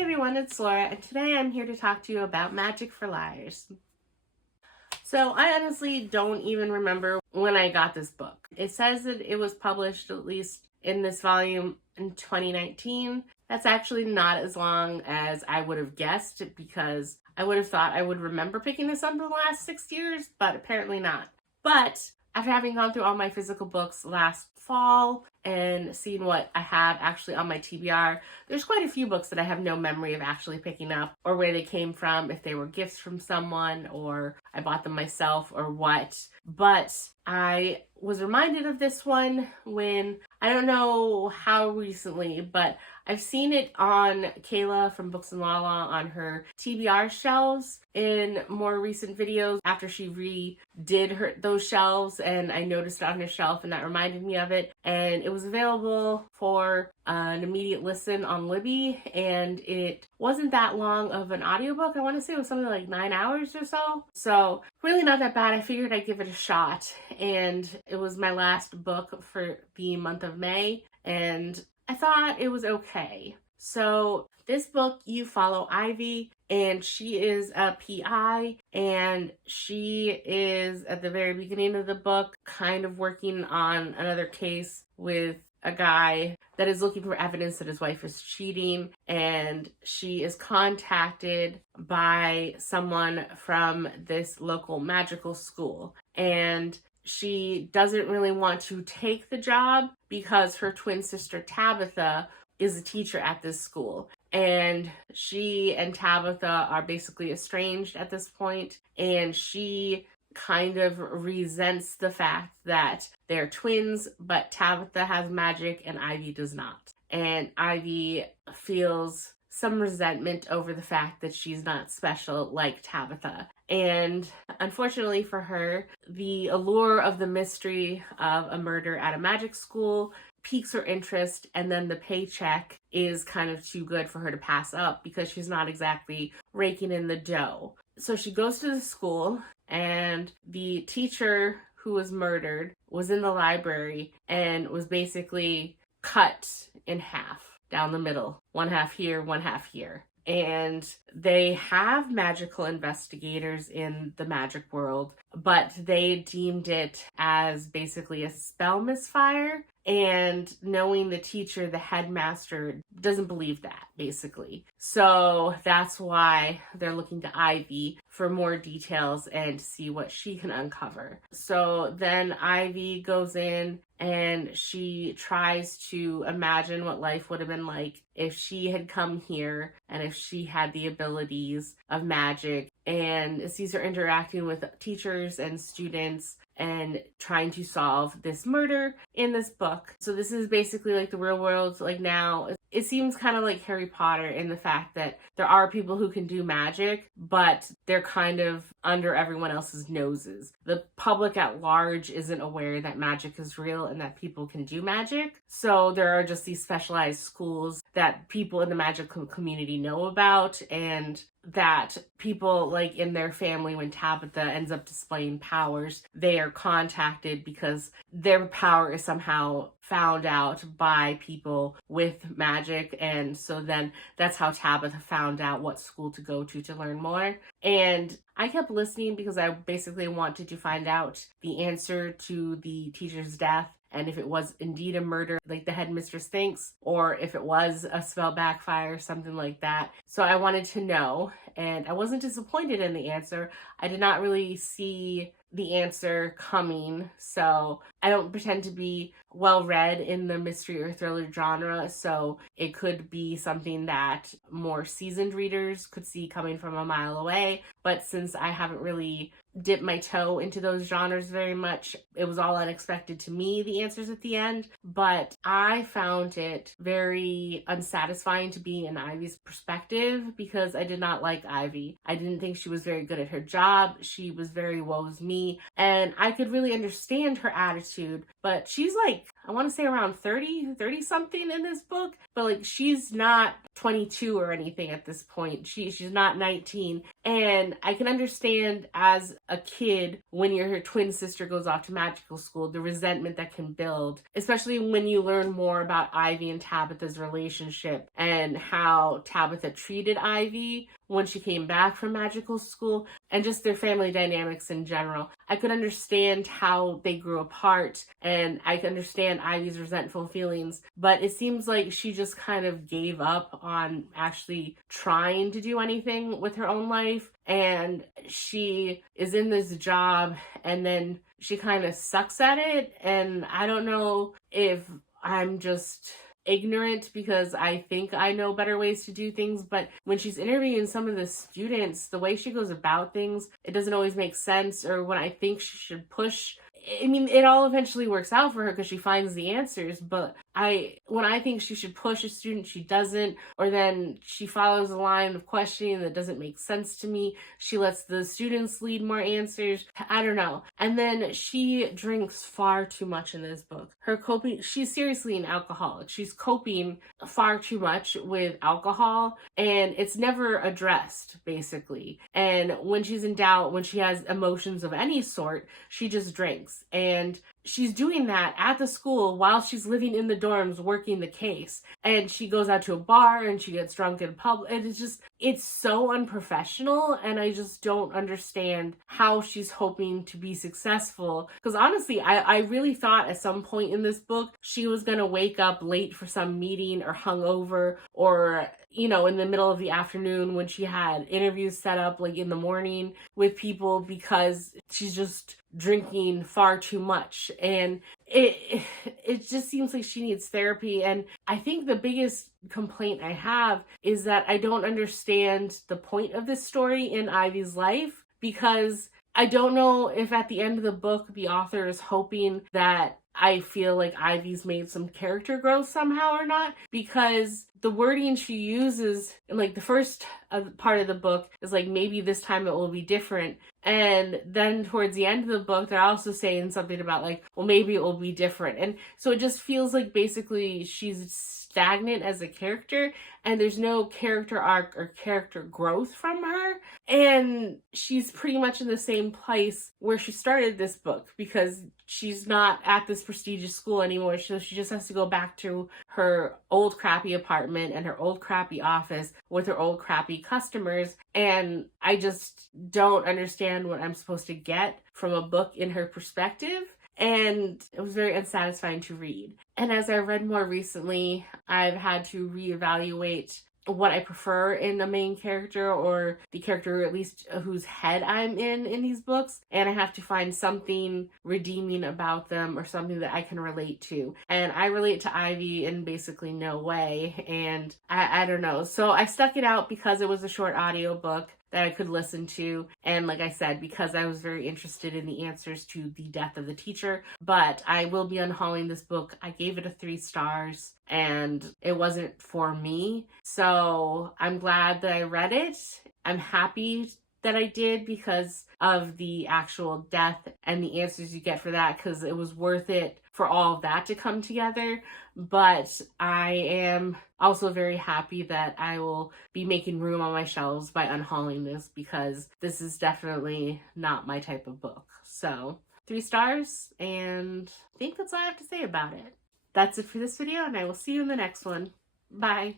Hi everyone, it's Laura, and today I'm here to talk to you about Magic for Liars. So I honestly don't even remember when I got this book. It says that it was published, at least in this volume, in 2019. That's actually not as long as I would have guessed, because I would have thought I would remember picking this up in the last 6 years, but apparently not. But after having gone through all my physical books last fall and seeing what I have actually on my TBR, there's quite a few books that I have no memory of actually picking up, or where they came from, if they were gifts from someone or I bought them myself or what. But I was reminded of this one when, I don't know how recently, but I've seen it on Kayla from Books and Lala on her TBR shelves in more recent videos after she redid those shelves, and I noticed it on her shelf and that reminded me of it. And it was available for an immediate listen on Libby, and it wasn't that long of an audiobook. I want to say it was something like 9 hours or so. So really not that bad. I figured I'd give it a shot, and it was my last book for the month of May, and I thought it was okay. So this book, you follow Ivy, and she is a PI, and she is at the very beginning of the book kind of working on another case with a guy that is looking for evidence that his wife is cheating, and she is contacted by someone from this local magical school, and she doesn't really want to take the job because her twin sister Tabitha is a teacher at this school, and she and Tabitha are basically estranged at this point, and she kind of resents the fact that they're twins, but Tabitha has magic and Ivy does not. And Ivy feels some resentment over the fact that she's not special like Tabitha. And unfortunately for her, the allure of the mystery of a murder at a magic school piques her interest, and then the paycheck is kind of too good for her to pass up because she's not exactly raking in the dough. So she goes to the school, and the teacher who was murdered was in the library and was basically cut in half down the middle. One half here, one half here. And they have magical investigators in the magic world, but they deemed it as basically a spell misfire. And knowing the teacher, the headmaster, doesn't believe that, basically. So that's why they're looking to Ivy for more details and to see what she can uncover. So then Ivy goes in and she tries to imagine what life would have been like if she had come here and if she had the abilities of magic, and sees her interacting with teachers and students and trying to solve this murder in this book. So this is basically like the real world, like now. It seems kind of like Harry Potter in the fact that there are people who can do magic, but they're kind of under everyone else's noses. The public at large isn't aware that magic is real and that people can do magic. So there are just these specialized schools that people in the magical community know about, and that people like in their family, when Tabitha ends up displaying powers, they are contacted because their power is somehow found out by people with magic. And so then that's how Tabitha found out what school to go to learn more. And I kept listening because I basically wanted to find out the answer to the teacher's death, and if it was indeed a murder like the headmistress thinks, or if it was a spell backfire, something like that. So I wanted to know, and I wasn't disappointed in the answer. I did not really see the answer coming, so I don't pretend to be well read in the mystery or thriller genre, so it could be something that more seasoned readers could see coming from a mile away. But since I haven't really dipped my toe into those genres very much, it was all unexpected to me, the answers at the end. But I found it very unsatisfying to be in Ivy's perspective, because I did not like Ivy. I didn't think she was very good at her job. She was very woe's me, and I could really understand her attitude, but she's like, I want to say around 30 something in this book, but like she's not 22 or anything at this point. She's not 19, and I can understand as a kid when your twin sister goes off to magical school, the resentment that can build, especially when you learn more about Ivy and Tabitha's relationship and how Tabitha treated Ivy when she came back from magical school, and just their family dynamics in general. I could understand how they grew apart, and I could understand Ivy's resentful feelings, but it seems like she just kind of gave up on actually trying to do anything with her own life, and she is in this job and then she kind of sucks at it. And I don't know if I'm just ignorant because I think I know better ways to do things, but when she's interviewing some of the students, the way she goes about things, it doesn't always make sense. Or when I think she should push, I mean, it all eventually works out for her because she finds the answers, but when I think she should push a student, she doesn't, or then she follows a line of questioning that doesn't make sense to me. She lets the students lead more answers. I don't know. And then she drinks far too much in this book. She's seriously an alcoholic. She's coping far too much with alcohol, and it's never addressed, basically. And when she's in doubt, when she has emotions of any sort, she just drinks. And she's doing that at the school while she's living in the dorms working the case. And she goes out to a bar and she gets drunk in public. And it's so unprofessional. And I just don't understand how she's hoping to be successful. Because honestly, I really thought at some point in this book, she was going to wake up late for some meeting or hungover, or in the middle of the afternoon when she had interviews set up like in the morning with people, because she's just drinking far too much. And it just seems like she needs therapy. And I think the biggest complaint I have is that I don't understand the point of this story in Ivy's life, because I don't know if at the end of the book the author is hoping that I feel like Ivy's made some character growth somehow or not, because the wording she uses in like the first part of the book is like, maybe this time it will be different. And then towards the end of the book, they're also saying something about like, well, maybe it will be different. And so it just feels like basically she's stagnant as a character, and there's no character arc or character growth from her. And she's pretty much in the same place where she started this book, because she's not at this prestigious school anymore. So she just has to go back to her old crappy apartment and her old crappy office with her old crappy customers. And I just don't understand what I'm supposed to get from a book in her perspective. And it was very unsatisfying to read. And as I read more recently, I've had to reevaluate what I prefer in a main character, or the character at least whose head I'm in these books, and I have to find something redeeming about them or something that I can relate to. And I relate to Ivy in basically no way, and I don't know. So I stuck it out because it was a short audiobook that I could listen to, and like I said, because I was very interested in the answers to the death of the teacher. But I will be unhauling this book. I gave it 3 stars, and it wasn't for me. So I'm glad that I read it. I'm happy that I did because of the actual death and the answers you get for that, because it was worth it for all of that to come together. But I am also very happy that I will be making room on my shelves by unhauling this, because this is definitely not my type of book. So 3 stars, and I think that's all I have to say about it. That's it for this video, and I will see you in the next one. Bye.